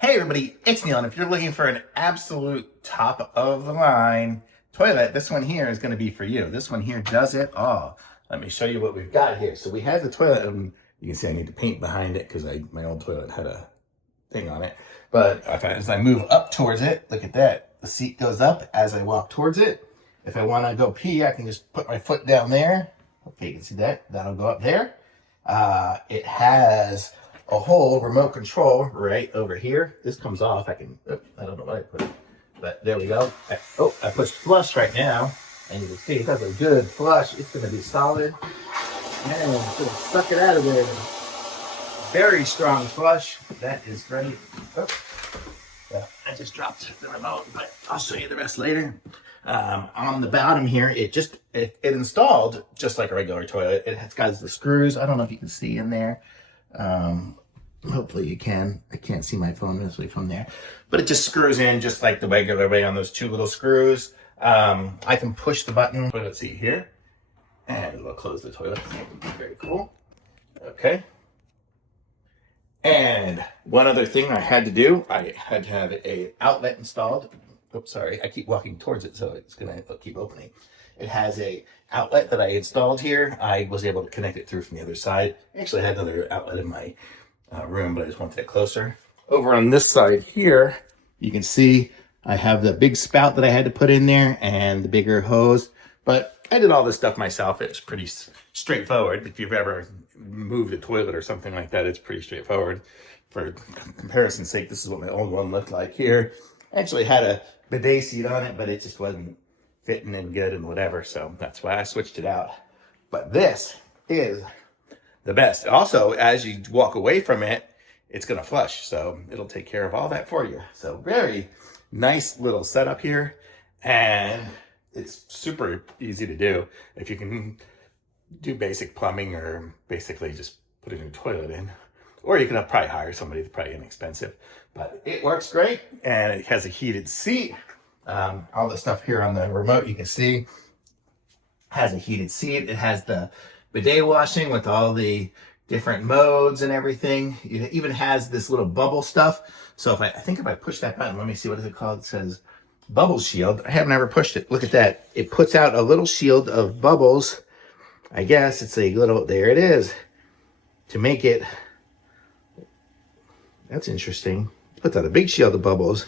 Hey everybody, it's Neil, and if you're looking for an absolute top of the line toilet, this one here is going to be for you. This one here does it all. Let me show you what we've got here. So we have the toilet, and you can see I need to paint behind it because my old toilet had a thing on it. But as I move up towards it, look at that. The seat goes up as I walk towards it. If I want to go pee, I can just put my foot down there. Okay, you can see that. That'll go up there. It has a whole remote control right over here. This comes off. I don't know what I put it, but there we go. I pushed flush right now, and you can see it has a good flush. It's going to be solid. And it's going to suck it out of there. Very strong flush. That is great. Oh, yeah, I just dropped the remote, but I'll show you the rest later. On the bottom here, it installed just like a regular toilet. It's got the screws. I don't know if you can see in there. Hopefully you can. I can't see my phone this way from there, but it just screws in just like the regular way on those two little screws. I can push the button, toilet seat here, and it'll close the toilet. Very cool. Okay. And one other thing I had to do, I had to have an outlet installed. Oops, sorry. I keep walking towards it, so it's going to keep opening. It has a outlet that I installed here. I was able to connect it through from the other side. I actually had another outlet in my room, but I just wanted it closer. Over on this side here, you can see I have the big spout that I had to put in there and the bigger hose. But I did all this stuff myself. It's pretty straightforward. If you've ever moved a toilet or something like that, it's pretty straightforward. For comparison's sake, this is what my old one looked like here. I actually had a bidet seat on it, but it just wasn't fitting in good and whatever, so that's why I switched it out. But this is the best. Also, as you walk away from it, it's going to flush, so it'll take care of all that for you. So very nice little setup here, and it's super easy to do. If you can do basic plumbing or basically just put a new toilet in, or you can probably hire somebody. It's probably inexpensive, but it works great, and it has a heated seat. All the stuff here on the remote, you can see, has a heated seat. It has the bidet washing with all the different modes and everything. It even has this little bubble stuff. So I think if I push that button, let me see, what is it called? It says bubble shield. I haven't ever pushed it. Look at that. It puts out a little shield of bubbles. I guess it's a little, there it is, to make it, that's interesting. It puts out a big shield of bubbles.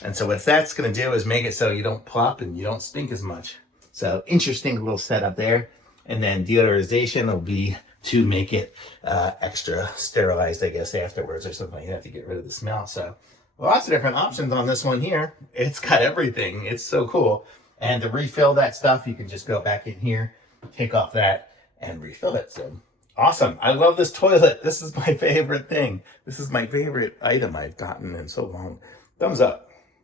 And so what that's going to do is make it so you don't plop and you don't stink as much. So interesting little setup there. And then deodorization will be to make it extra sterilized, I guess, afterwards or something. You have to get rid of the smell. So lots of different options on this one here. It's got everything. It's so cool. And to refill that stuff, you can just go back in here, take off that, and refill it. So awesome. I love this toilet. This is my favorite thing. This is my favorite item I've gotten in so long. Thumbs up.